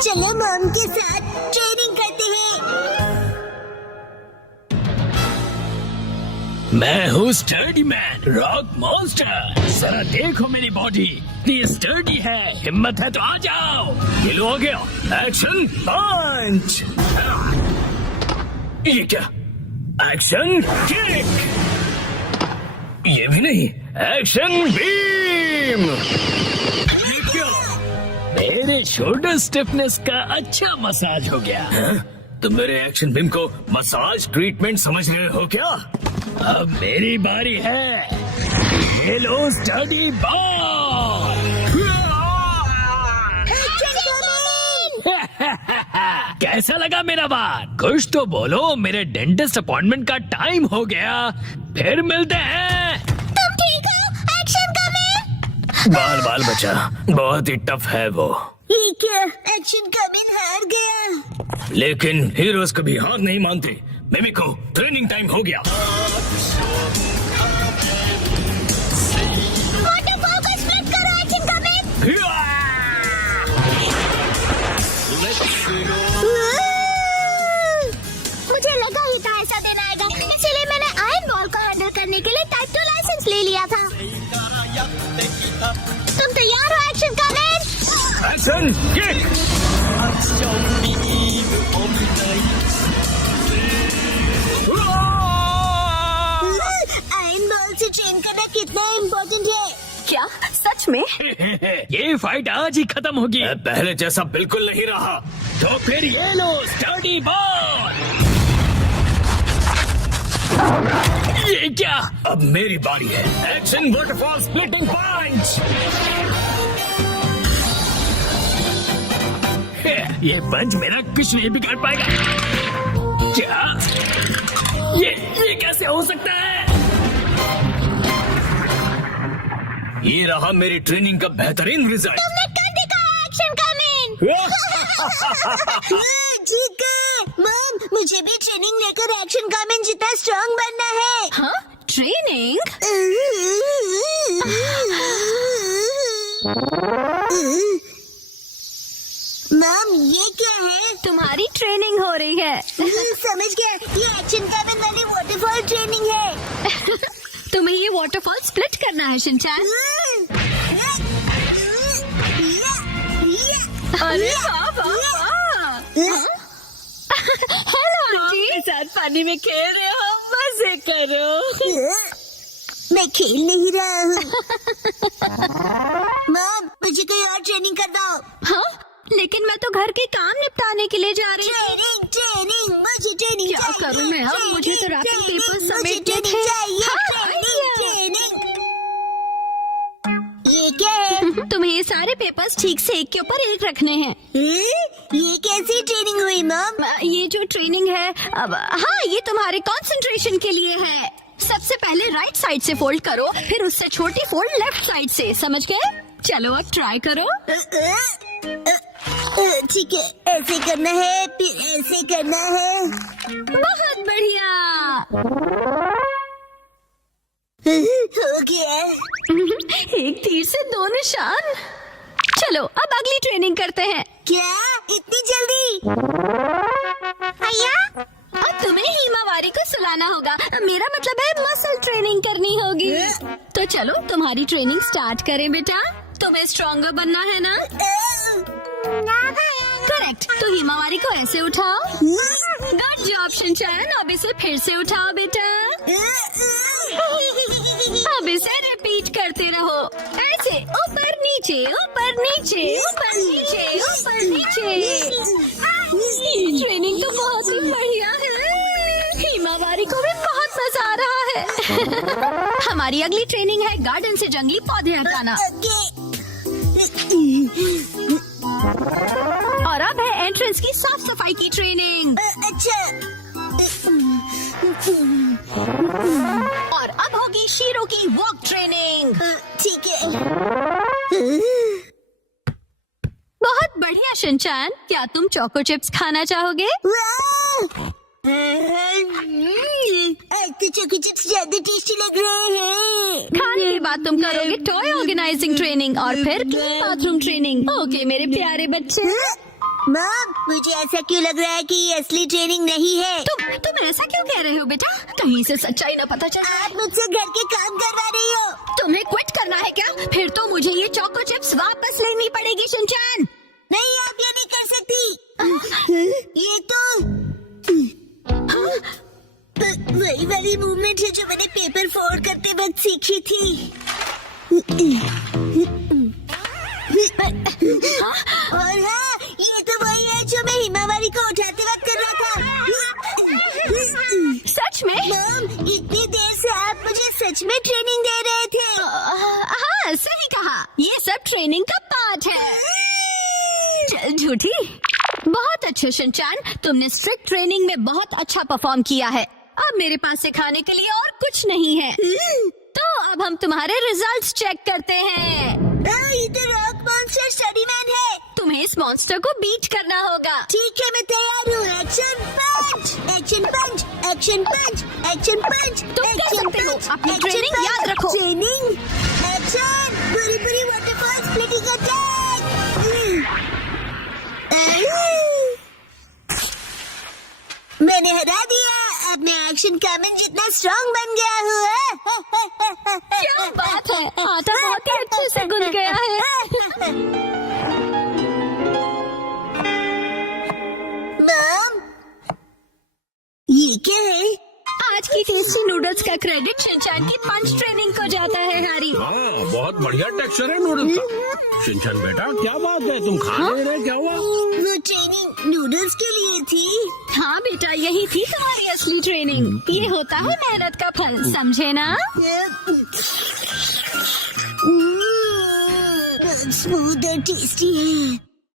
चलो मॉम के साथ ट्रेनिंग करते हैं। मैं हूँ स्टर्डी मैन, रॉक मॉन्स्टर। जरा देखो मेरी बॉडी, ये स्टर्डी है। हिम्मत है तो आ जाओ। ये लो, आ गया। एक्शन पंच। ये क्या? Action kick. ये भी नहीं। Action beam. ये क्या? मेरे शोल्डर स्टिफनेस का अच्छा मसाज हो गया। तुम मेरे एक्शन बीम को मसाज ट्रीटमेंट समझ रहे हो क्या? अब मेरी बारी है। ये लो स्टडी बॉल। कैसा लगा मेरा बात? कुछ तो बोलो। मेरे डेंटिस्ट अपॉइंटमेंट का टाइम हो गया। फिर मिलते हैं। तुम ठीक हो? Action coming. बाल बाल बचा, बहुत ही टफ है वो। ये क्या? एक्शन कमिंग हार गया। लेकिन हीरोज कभी हार नहीं मानते। मिमिको, ट्रेनिंग टाइम हो गया। वाटरफॉल को स्प्लिट करो एक्शन कमिंग। मुझे लगा ही था ऐसा दिन आएगा, इसीलिए मैंने आयरन बॉल को हैंडल करने के लिए टाइप 2 लाइसेंस ले लिया था। तुम तैयार हो action coming? Action kick. Iron ball से ट्रेन करना कितना इम्पोर्टेंट है। क्या सच में? ये फाइट आज ही खत्म होगी। पहले जैसा बिल्कुल नहीं रहा। तो फिर ये लो स्टडी बॉल। ये क्या? अब मेरी बारी है। एक्शन वाटरफॉल स्प्लिटिंग पंच। ये पंच मेरा कुछ नहीं बिगाड़ पाएगा। क्या? ये कैसे हो सकता है? ये रहा मेरी ट्रेनिंग का बेहतरीन रिजल्ट। तुमने कर दिखाया एक्शन कमिंग। ठीक है मॉम, मुझे भी ट्रेनिंग लेकर एक्शन कमिंग जितना स्ट्रांग बनना है। हाँ? ट्रेनिंग? मॉम ये क्या है? तुम्हारी ट्रेनिंग हो रही है। समझ गया, ये एक्शन कमिंग वाली वाटरफॉल ट्रेनिंग है। तुम्हें ये वाटरफॉल स्प्लिट करना है शिनचैन। अरे वाह वाह वाह। हेलो आंटी, के साथ पानी में खेल रहे हो, मजे करो। मैं खेल नहीं रहा हूँ। मॉम मुझे कोई और ट्रेनिंग कर दो। हाँ, लेकिन मैं तो घर के काम निपटाने के लिए जा रही हूँ। ट्रेनिंग ट्रेनिंग, मुझे ट्रेनिंग क्या करूँ मैं अब? मुझे तो रैपिंग पेपर समेटने थे। हाँ, ट्रेनिंग। ये क्या है? तुम्हें ये सारे पेपर्स ठीक से एक के ऊपर एक रखने हैं। ये कैसी ट्रेनिंग हुई मॉम? ये जो ट्रेनिंग है अब, हाँ, ये तुम्हारे कंसंट्रेशन के लिए है। सबसे पहले राइट साइड से फोल्ड करो, फिर उससे छोटी फोल्ड लेफ्ट साइड से। समझ गए? चलो अब ट्राई करो। ठीक है, ऐसे करना है, फिर ऐसे करना है। बहुत बढ़िया। हो गया। एक तीर से 2 निशान। चलो अब अगली ट्रेनिंग करते हैं। क्या इतनी जल्दी? भैया, अब तुम्हें हिमावारी को सुलाना होगा। मेरा मतलब है मसल ट्रेनिंग करनी होगी। तो चलो तुम्हारी ट्रेनिंग स्टार्ट करें बेटा। तुम्हें स्ट्रॉन्गर बनना है ना? करेक्ट। तो हिमावारी को ऐसे उठाओ। Good job Shinchan. अब इसे फिर से उठाओ बेटा। अब इसे रिपीट करते रहो। ऐसे ऊपर नीचे ऊपर नीचे ऊपर नीचे ऊपर नीचे। ये ट्रेनिंग तो बहुत ही बढ़िया है। हिमावारी को भी बहुत मजा आ रहा है। हमारी अगली ट्रेनिंग है गार्डन से जंगली पौधे हटाना। और अब है एंट्रेंस की साफ सफाई की ट्रेनिंग। अच्छा। और अब होगी शीरो की वॉक ट्रेनिंग। ठीक है। बहुत बढ़िया शिनचैन। क्या तुम चोको चिप्स खाना चाहोगे? आज तो चोको चिप्स ज्यादा टेस्टी लग रहे हैं। खाने के बाद तुम करोगे टॉय ऑर्गेनाइजिंग ट्रेनिंग और फिर बाथरूम ट्रेनिंग। ओके मेरे प्यारे बच्चे। मॉम, मुझे ऐसा क्यों लग रहा है कि ये असली ट्रेनिंग नहीं है? तुम ऐसा क्यों कह रहे हो बेटा? कहीं से सच्चाई ना पता चल। आप मुझसे घर के काम करवा रही हो। तुम्हें क्विट करना है क्या? फिर तो मुझे ये चोको चिप्स वापस लेनी पड़ेगी शिनचैन। नहीं, आप ये नहीं कर सकती। ये तो वही वाली मूवमेंट है जो मैंने पेपर फोल्ड करते वक्त सीखी थी। और हाँ, ये तो वही है जो मैं हिमावारी को उठाते वक्त कर रहा था। सच में? मॉम, इतनी देर से आप मुझे सच में ट्रेनिंग दे रहे थे। हाँ, सही कहा। ये सब ट्रेनिंग का पार्ट है। चल झूठी। बहुत अच्छे शिनचैन, तुमने स्ट्रिक्ट ट्रेनिंग में बहुत अच्छा परफॉर्म किया है। अब मेरे पास सिखाने के लिए और कुछ नहीं है। तो अब हम तुम्हारे रिजल्ट्स चेक करते हैं। ये तो रॉक मॉन्स्टर स्टडी मैन है। तुम्हें इस मॉन्स्टर को बीट करना होगा। ठीक है, मैं तैयार हूँ। एक्शन पंच, एक्शन पंच, एक्शन पंच, एक्शन पंच। तुम कर सकते हो। अपनी ट्रेनिंग याद रखो। ट्रेनिंग, एक्शन, पूरी पूरी वाटरफॉल स्प्लिटिंग अटैक। मैंने हरा दिया। अब मैं एक्शन कामन जितना स्ट्रांग बन गया हूँ। क्या बात है, आटा बहुत ही अच्छे से गुन गया है। मॉम, ये क्या है? आज की टेस्टी नूडल्स का क्रेडिट शिनचैन की पंच ट्रेनिंग को जाता है हैरी। हाँ, बहुत बढ़िया टेक्सचर है नूडल्स का। शिनचैन बेटा, क्या बात है, तुम खा नहीं रहे? क्या हुआ? वो ट्रेनिंग नूडल्स के लिए थी। हाँ बेटा, यही थी तुम्हारी असली ट्रेनिंग। ये होता है मेहनत का फल, समझे ना? स्मूथ और टेस्टी है।